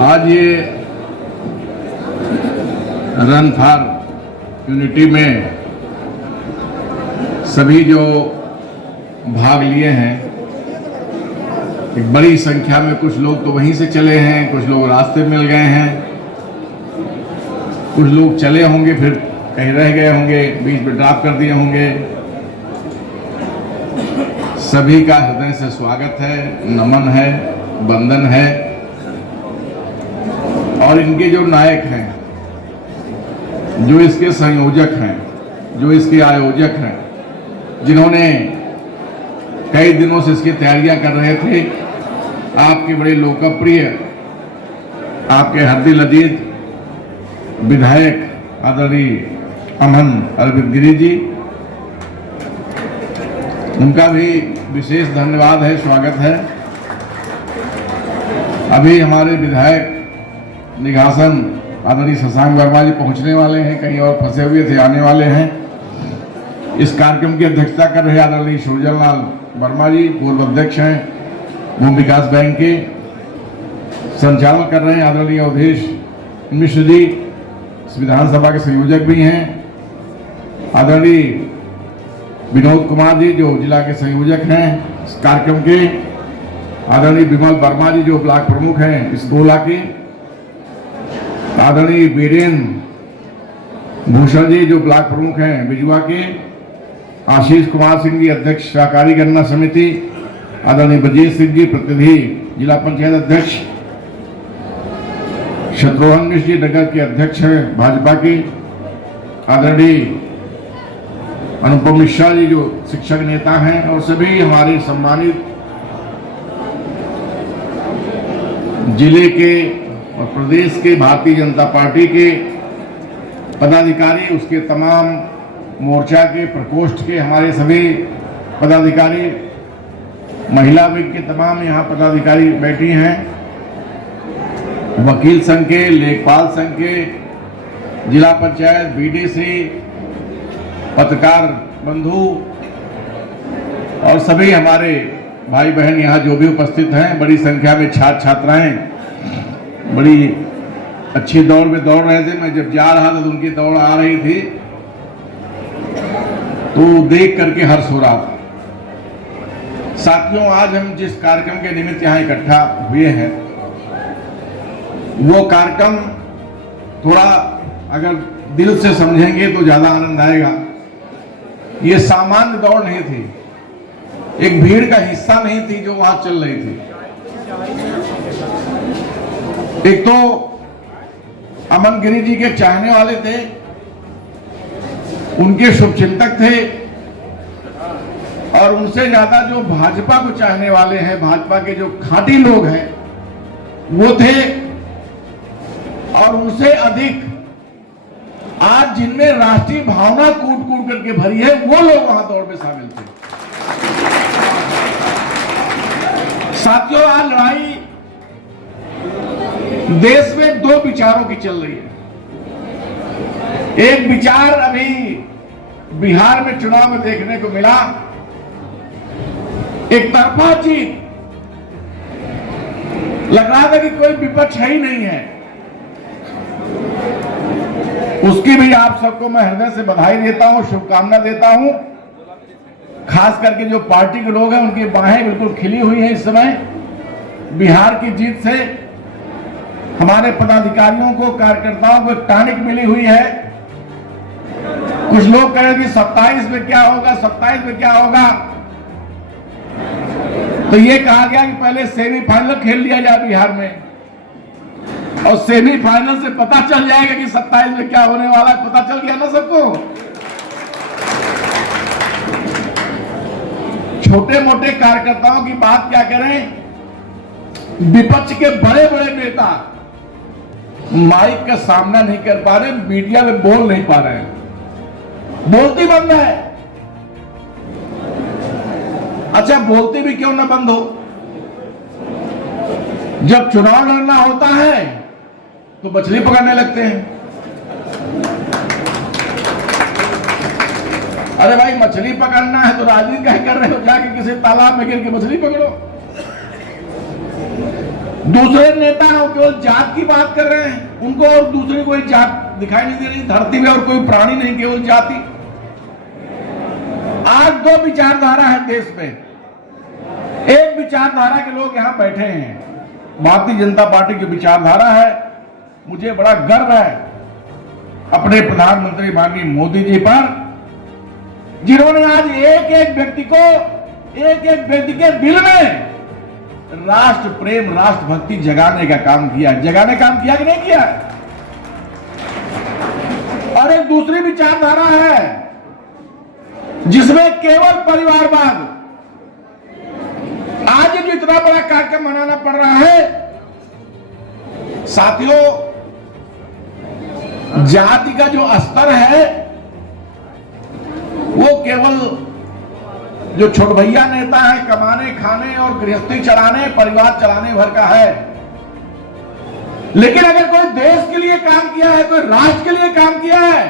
आज ये run for unity में सभी जो भाग लिए हैं, एक बड़ी संख्या में कुछ लोग तो वहीं से चले हैं, कुछ लोग रास्ते मिल गए हैं, कुछ लोग चले होंगे फिर कहीं रह गए होंगे, बीच में ड्रॉप कर दिए होंगे। सभी का हृदय से स्वागत है, नमन है, वंदन है। और इनके जो नायक हैं, जो इसके संयोजक हैं, जो इसके आयोजक हैं, जिन्होंने कई दिनों से इसकी तैयारियां कर रहे थे, आपके बड़े लोकप्रिय, आपके हरदिल अजीज विधायक आदरणीय अमन अरविंद गिरी जी, उनका भी विशेष धन्यवाद है, स्वागत है। अभी हमारे विधायक निघासन आदरणीय शशांक वर्मा जी पहुंचने वाले हैं, कहीं और फंसे हुए थे, आने वाले हैं। इस कार्यक्रम की अध्यक्षता कर रहे आदरणीय सुरजन वर्मा जी, पूर्व अध्यक्ष हैं भूमि विकास बैंक के। संचालन कर रहे हैं आदरणीय अवधेश मिश्र जी, विधानसभा के संयोजक भी हैं। आदरणीय विनोद कुमार जी, जो जिला के संयोजक हैं इस कार्यक्रम के। आदरणीय विमल वर्मा जी, जो ब्लॉक प्रमुख हैं इस गोला के। आदरणीय वीरेंद्र भूषण जी, जो ब्लॉक प्रमुख हैं बिजुआ के। आशीष कुमार सिंह जी, अध्यक्ष सहकारी गणना समिति। आदरणीय ब्रजेश सिंह जी, प्रतिनिधि जिला पंचायत अध्यक्ष। शत्रुघ्न मिश्र जी, नगर के अध्यक्ष हैं भाजपा के। आदरणीय अनुपम मिश्रा जी, जो शिक्षक नेता हैं, और सभी हमारे सम्मानित जिले के और प्रदेश के भारतीय जनता पार्टी के पदाधिकारी, उसके तमाम मोर्चा के प्रकोष्ठ के हमारे सभी पदाधिकारी, महिला विंग के तमाम यहाँ पदाधिकारी बैठी हैं, वकील संघ के, लेखपाल संघ के, जिला पंचायत, बीडीसी, पत्रकार बंधु और सभी हमारे भाई बहन यहाँ जो भी उपस्थित हैं। बड़ी संख्या में छात्र छात्राएं बड़ी अच्छी दौड़ में दौड़ रहे थे। मैं जब जा रहा था तो उनकी दौड़ आ रही थी, तो देख करके हर्ष हो रहा था। साथियों, आज हम जिस कार्यक्रम के निमित्त यहाँ इकट्ठा हुए हैं, वो कार्यक्रम थोड़ा अगर दिल से समझेंगे तो ज्यादा आनंद आएगा। ये सामान्य दौड़ नहीं थी, एक भीड़ का हिस्सा नहीं थी जो वहां चल रही थी। एक तो अमन गिरी जी के चाहने वाले थे, उनके शुभचिंतक थे, और उनसे ज्यादा जो भाजपा को चाहने वाले हैं, भाजपा के जो खाटी लोग हैं वो थे, और उनसे अधिक आज जिनमें राष्ट्रीय भावना कूट कूट करके भरी है, वो लोग वहां दौड़ में शामिल थे। साथियों, आज लड़ाई देश में दो विचारों की चल रही है। एक विचार अभी बिहार में चुनाव में देखने को मिला, एक तरफा जीत। लग रहा था कि कोई विपक्ष है ही नहीं है। उसकी भी आप सबको मैं हृदय से बधाई देता हूं, शुभकामना देता हूं। खास करके जो पार्टी के लोग हैं, उनकी बाहें बिल्कुल खिली हुई हैं इस समय। बिहार की जीत से हमारे पदाधिकारियों को, कार्यकर्ताओं को टानिक मिली हुई है। कुछ लोग कह रहे हैं कि 27 में क्या होगा, 27 में क्या होगा। तो ये कहा गया कि पहले सेमीफाइनल खेल लिया जाए बिहार में, और सेमीफाइनल से पता चल जाएगा कि 27 में क्या होने वाला है। पता चल गया ना सबको। छोटे मोटे कार्यकर्ताओं की बात क्या करें, विपक्ष के बड़े बड़े नेता माइक का सामना नहीं कर पा रहे, मीडिया में बोल नहीं पा रहे हैं, बोलती बंद है। अच्छा, बोलती भी क्यों ना बंद हो। जब चुनाव लड़ना होता है तो मछली पकड़ने लगते हैं। अरे भाई, मछली पकड़ना है तो राजनीति कहीं कर रहे हो, जाके किसी तालाब में गिर के मछली पकड़ो। दूसरे नेता हैं वो केवल जात की बात कर रहे हैं, उनको और दूसरी कोई जात दिखाई नहीं दे रही धरती में, और कोई प्राणी नहीं, केवल जाति। आज दो विचारधारा है देश में। एक विचारधारा के लोग यहां बैठे हैं, भारतीय जनता पार्टी की विचारधारा है। मुझे बड़ा गर्व है अपने प्रधानमंत्री माननीय मोदी जी पर, जिन्होंने आज एक एक व्यक्ति के दिल में राष्ट्र प्रेम, राष्ट्रभक्ति जगाने का काम किया। जगाने का काम किया कि नहीं किया? और एक दूसरी विचारधारा है जिसमें केवल परिवारवाद। आज जो इतना बड़ा कार्यक्रम मनाना पड़ रहा है साथियों, जाति का जो स्तर है वो केवल जो छोट भैया नेता है, कमाने खाने और गृहस्थी चलाने, परिवार चलाने भर का है। लेकिन अगर कोई देश के लिए काम किया है, कोई राष्ट्र के लिए काम किया है,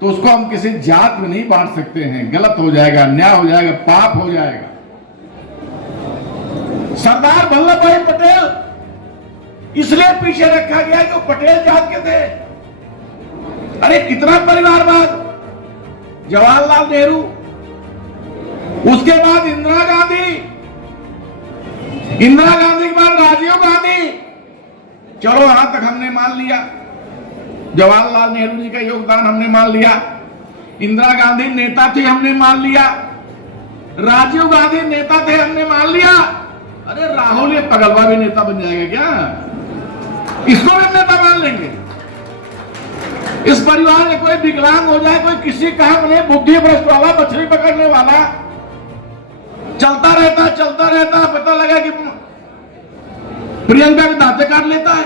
तो उसको हम किसी जात में नहीं बांट सकते हैं। गलत हो जाएगा, अन्याय हो जाएगा, पाप हो जाएगा। सरदार वल्लभ भाई पटेल इसलिए पीछे रखा गया कि वो पटेल जात के थे। अरे कितना परिवारवाद! जवाहरलाल नेहरू, उसके बाद इंदिरा गांधी के बाद राजीव गांधी। चलो यहां तक हमने मान लिया, जवाहरलाल नेहरू जी का योगदान हमने मान लिया, इंदिरा गांधी नेता थे हमने मान लिया, राजीव गांधी नेता थे हमने मान लिया। अरे राहुल ये पगलवा भी नेता बन जाएगा क्या? इसको भी नेता मान लेंगे? इस परिवार में कोई विकलांग हो जाए, कोई किसी काम में बुद्धि भ्रष्ट वाला, मछली पकड़ने वाला चलता रहता, पता लगा कि प्रियंका के दांते काट लेता है,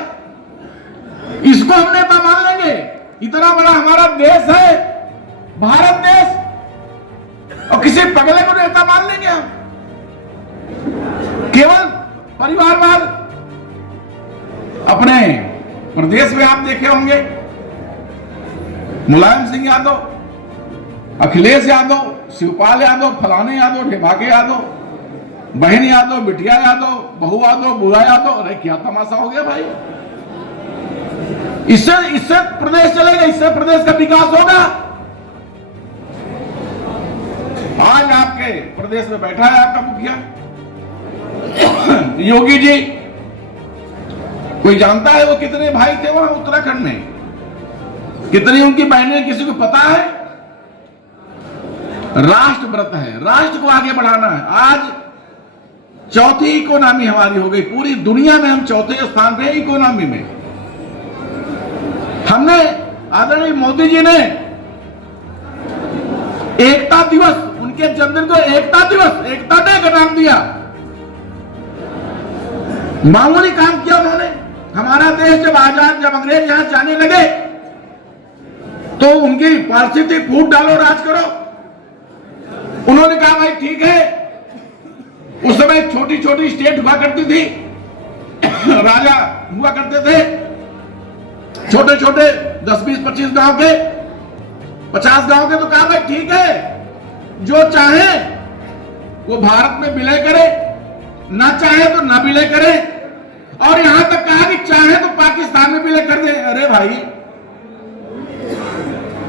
इसको हम नेता मान लेंगे? इतना बड़ा हमारा देश है, भारत देश, और किसी पगले को नेता मान लेंगे हम? केवल परिवारवाद। अपने प्रदेश में आप देखे होंगे, मुलायम सिंह यादव, अखिलेश यादव, शिवपाल यादव, फलाने यादव, ढेबाके यादव, बहन यादव, बिटिया यादव, बहू यादव, बुआ यादव। अरे क्या तमाशा हो गया भाई! इससे प्रदेश चलेगा, इससे प्रदेश का विकास होगा? आज आपके प्रदेश में बैठा है आपका मुखिया योगी जी। कोई जानता है वो कितने भाई थे वहां उत्तराखंड में? कितनी उनकी बहनें, किसी को पता है? राष्ट्र व्रत है, राष्ट्र को आगे बढ़ाना है। आज चौथी इकोनॉमी हमारी हो गई, पूरी दुनिया में हम चौथे स्थान पे इकोनॉमी में। हमने, आदरणीय मोदी जी ने एकता दिवस, उनके जन्मदिन को एकता दिवस, एकता डे का नाम दिया। मामूली काम किया उन्होंने। हमारा देश जब आजाद, जब अंग्रेज यहां जाने लगे तो उनकी पार्टी थी, फूट डालो, राज करो। उन्होंने कहा भाई ठीक है। उस समय छोटी छोटी स्टेट हुआ करती थी, राजा हुआ करते थे, छोटे छोटे 10, 20, 25 गांव के, 50 गांव के। तो कहा भाई ठीक है, जो चाहे वो भारत में विलय करे, ना चाहे तो ना विलय करे, और यहां तक कहा कि चाहे तो पाकिस्तान में विलय कर दे। अरे भाई,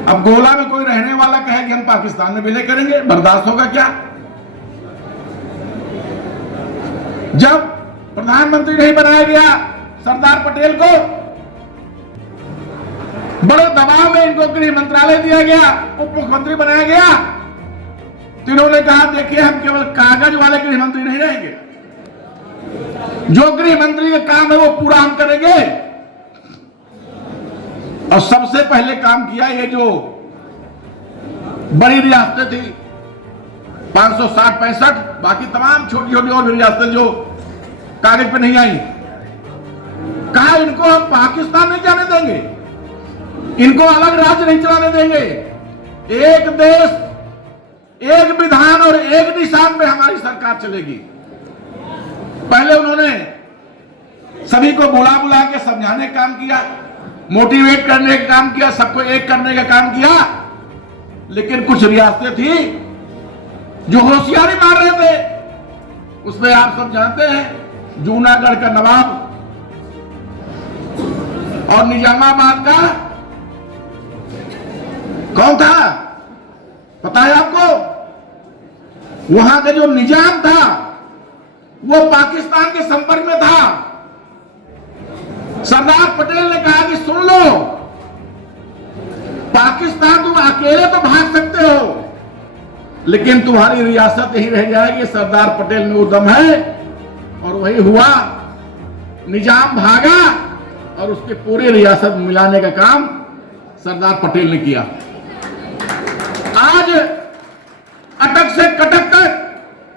अब गोला में कोई रहने वाला कहे कि हम पाकिस्तान में विलय करेंगे, बर्दाश्त होगा क्या? जब प्रधानमंत्री नहीं बनाया गया सरदार पटेल को, बड़े दबाव में इनको गृह मंत्रालय दिया गया, उप मुख्यमंत्री बनाया गया, तो इन्होंने कहा देखिए हम केवल कागज वाले गृह मंत्री नहीं रहेंगे, जो गृह मंत्री का काम है वो पूरा हम करेंगे। और सबसे पहले काम किया ये जो बड़ी रियासतें थी 560-65, बाकी तमाम छोटी छोटी और रियासतें जो कागज पे नहीं आई, कहा इनको हम पाकिस्तान नहीं जाने देंगे, इनको अलग राज्य नहीं चलाने देंगे, एक देश, एक विधान और एक निशान पे हमारी सरकार चलेगी। पहले उन्होंने सभी को बुला बुला के समझाने का काम किया, मोटिवेट करने का काम किया, सबको एक करने का काम किया। लेकिन कुछ रियासतें थी जो होशियारी मार रहे थे, उसमें आप सब जानते हैं जूनागढ़ का नवाब और निजामाबाद का कौन था पता है आपको? वहां का जो निजाम था वो पाकिस्तान के संपर्क में था। सरदार पटेल ने कहा कि सुन लो, पाकिस्तान तुम अकेले तो भाग सकते हो, लेकिन तुम्हारी रियासत यही रह जाएगी। सरदार पटेल में वो दम है, और वही हुआ। निजाम भागा और उसकी पूरी रियासत मिलाने का काम सरदार पटेल ने किया। आज अटक से कटक तक,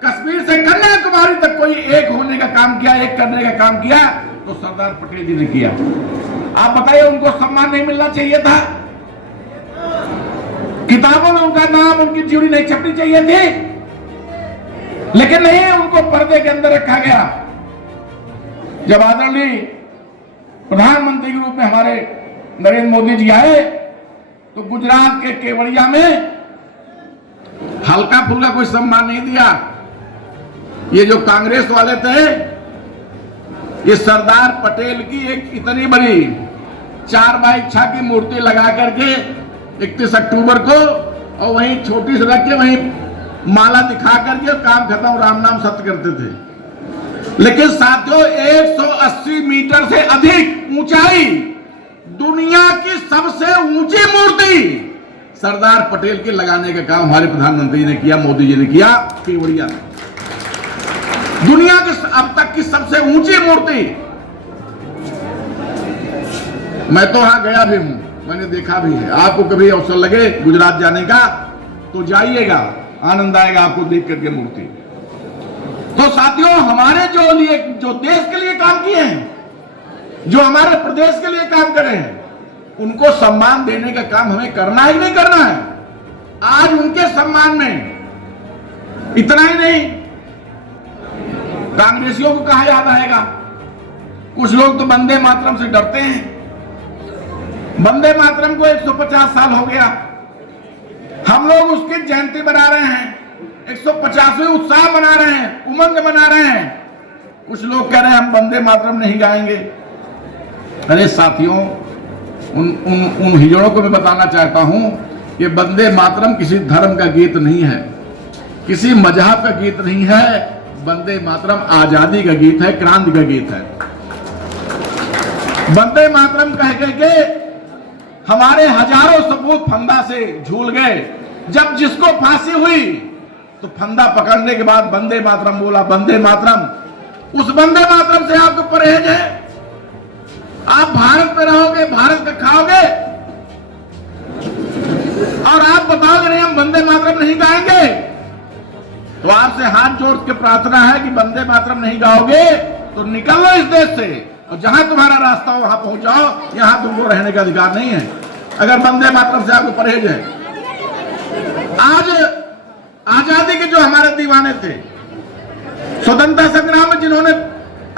कश्मीर से कन्याकुमारी तक कोई एक होने का काम किया, एक करने का काम किया तो सरदार पटेल जी ने किया। आप बताइए, उनको सम्मान नहीं मिलना चाहिए था? किताबों में उनका नाम, उनकी ज्यूरी नहीं छपनी चाहिए थी? लेकिन नहीं, उनको पर्दे के अंदर रखा गया। जब आदरणीय प्रधानमंत्री के रूप में हमारे नरेंद्र मोदी जी आए तो गुजरात के केवड़िया में हल्का फुल्का कोई सम्मान नहीं दिया। ये जो कांग्रेस वाले थे, ये सरदार पटेल की एक इतनी बड़ी 4x6 की मूर्ति लगा करके 31 अक्टूबर को, और वहीं छोटी सी रख के वहीं माला दिखा करके काम खत्म, राम नाम सत्य करते थे। लेकिन साथियों, 180 मीटर से अधिक ऊंचाई, दुनिया की सबसे ऊंची मूर्ति सरदार पटेल के लगाने का काम हमारे प्रधानमंत्री ने किया, मोदी जी ने किया केवड़िया में। दुनिया की अब तक की सबसे ऊंची मूर्ति। मैं तो वहां गया भी हूं, मैंने देखा भी है। आपको कभी अवसर लगे गुजरात जाने का तो जाइएगा, आनंद आएगा आपको देख करके मूर्ति। तो साथियों, हमारे जो देश के लिए काम किए हैं, जो हमारे प्रदेश के लिए काम करे हैं, उनको सम्मान देने का काम हमें करना ही नहीं करना है। आज उनके सम्मान में इतना ही नहीं, कांग्रेसियों को कहा याद आएगा। कुछ लोग तो वंदे मातरम से डरते हैं। वंदे मातरम को 150 साल हो गया, हम लोग उसकी जयंती मना रहे हैं, 150वें उत्साह मना रहे हैं, उमंग मना रहे हैं। कुछ लोग कह रहे हैं हम वंदे मातरम नहीं गाएंगे। अरे साथियों, उन हिजड़ों को मैं बताना चाहता हूं कि वंदे मातरम किसी धर्म का गीत नहीं है, किसी मजहब का गीत नहीं है। वंदे मातरम आजादी का गीत है, क्रांति का गीत है। वंदे मातरम कह के हमारे हजारों सपूत फंदा से झूल गए। जब जिसको फांसी हुई तो फंदा पकड़ने के बाद वंदे मातरम बोला, वंदे मातरम। उस वंदे मातरम से आपको परहेज है? आप भारत में रहोगे, भारत का खाओगे, और आप बताओगे नहीं हम वंदे मातरम नहीं गाएंगे? तो आपसे हाथ जोड़ के प्रार्थना है कि वंदे मातरम नहीं गाओगे तो निकल लो इस देश से, और जहां तुम्हारा रास्ता हो वहां पहुंच जाओ। यहां तुमको रहने का अधिकार नहीं है, अगर वंदे मातरम से आपको परहेज है। आज आजादी के जो हमारे दीवाने थे, स्वतंत्रता संग्राम में जिन्होंने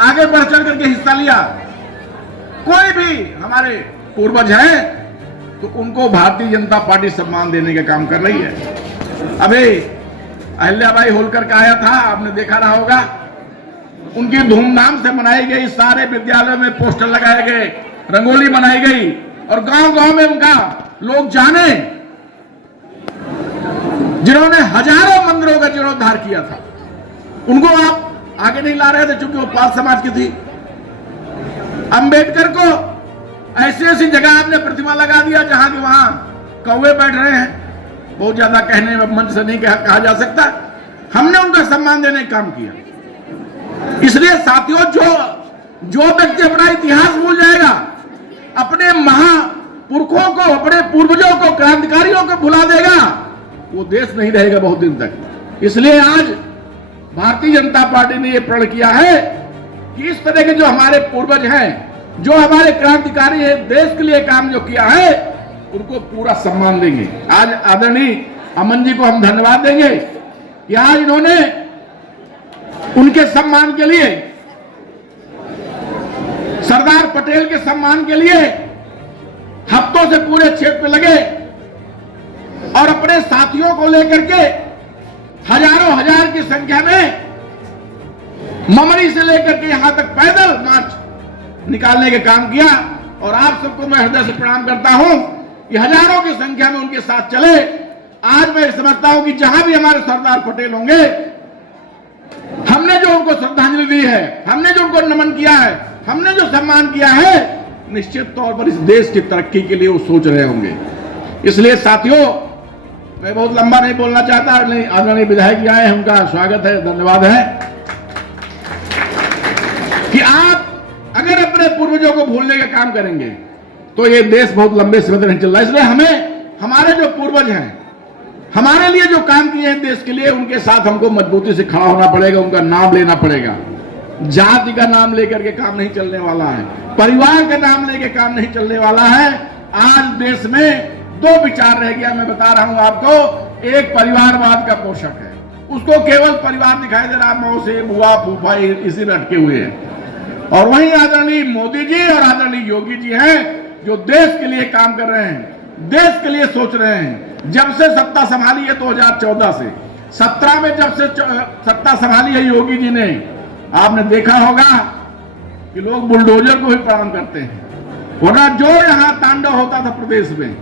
आगे बढ़ चढ़ करके हिस्सा लिया, कोई भी हमारे पूर्वज हैं तो उनको भारतीय जनता पार्टी सम्मान देने का काम कर रही है। अभी अहिल्याबाई होलकर का आया था, आपने देखा रहा होगा। उनकी धूमधाम से मनाई गई, सारे विद्यालयों में पोस्टर लगाए गए, रंगोली बनाई गई, और गांव-गांव में उनका लोग जाने, जिन्होंने हजारों मंदिरों का जीर्णोद्धार किया था। उनको आप आगे नहीं ला रहे थे क्योंकि वो पाल समाज की थी। अंबेडकर को ऐसी ऐसी जगह आपने प्रतिमा लगा दिया जहां के वहां कौवे बैठ रहे हैं। बहुत ज्यादा कहने में मंच से नहीं कहा जा सकता। हमने उनका सम्मान देने का काम किया। इसलिए साथियों, जो व्यक्ति अपना इतिहास भूल जाएगा, अपने महापुरखों को, अपने पूर्वजों को, क्रांतिकारियों को भुला देगा, वो देश नहीं रहेगा बहुत दिन तक। इसलिए आज भारतीय जनता पार्टी ने यह प्रण किया है कि इस तरह के जो हमारे पूर्वज हैं, जो हमारे क्रांतिकारी हैं, देश के लिए काम जो किया है, उनको पूरा सम्मान देंगे। आज आदरणीय अमन जी को हम धन्यवाद देंगे कि आज इन्होंने उनके सम्मान के लिए, सरदार पटेल के सम्मान के लिए हफ्तों से पूरे क्षेत्र में लगे, और अपने साथियों को लेकर के हजारों हजार की संख्या में ममरी से लेकर के यहां तक पैदल मार्च निकालने का काम किया। और आप सबको मैं हृदय से प्रणाम करता हूं कि हजारों की संख्या में उनके साथ चले। आज मैं समझता हूं कि जहां भी हमारे सरदार पटेल होंगे, हमने जो उनको श्रद्धांजलि दी है, हमने जो उनको नमन किया है, हमने जो सम्मान किया है, निश्चित तौर पर इस देश की तरक्की के लिए वो सोच रहे होंगे। इसलिए साथियों, मैं बहुत लंबा नहीं बोलना चाहता, आदरणीय विधायक जी आए हैं, उनका स्वागत है, धन्यवाद है कि आप अगर अपने पूर्वजों को भूलने का काम करेंगे तो ये देश बहुत लंबे समय तक नहीं चल रहा। इसलिए हमें हमारे जो पूर्वज हैं, हमारे लिए जो काम किए हैं देश के लिए, उनके साथ हमको मजबूती से खड़ा होना पड़ेगा, उनका नाम लेना पड़ेगा। जाति का नाम लेकर के काम नहीं चलने वाला है, परिवार का नाम लेकर काम नहीं चलने वाला है। आज देश में दो विचार रह गया, मैं बता रहा हूं आपको। एक परिवारवाद का पोषक है, उसको केवल परिवार दिखाई दे रहा, मौसी बुआ फूफा इसी में अटके हुए हैं। और वहीं आदरणीय मोदी जी और आदरणीय योगी जी हैं जो देश के लिए काम कर रहे हैं, देश के लिए सोच रहे हैं। जब से सत्ता संभाली है 2014 से 17 में, जब से सत्ता संभाली है योगी जी ने, आपने देखा होगा कि लोग बुलडोजर को भी प्रणाम करते हैं। वरना जो यहां तांडव होता था प्रदेश में,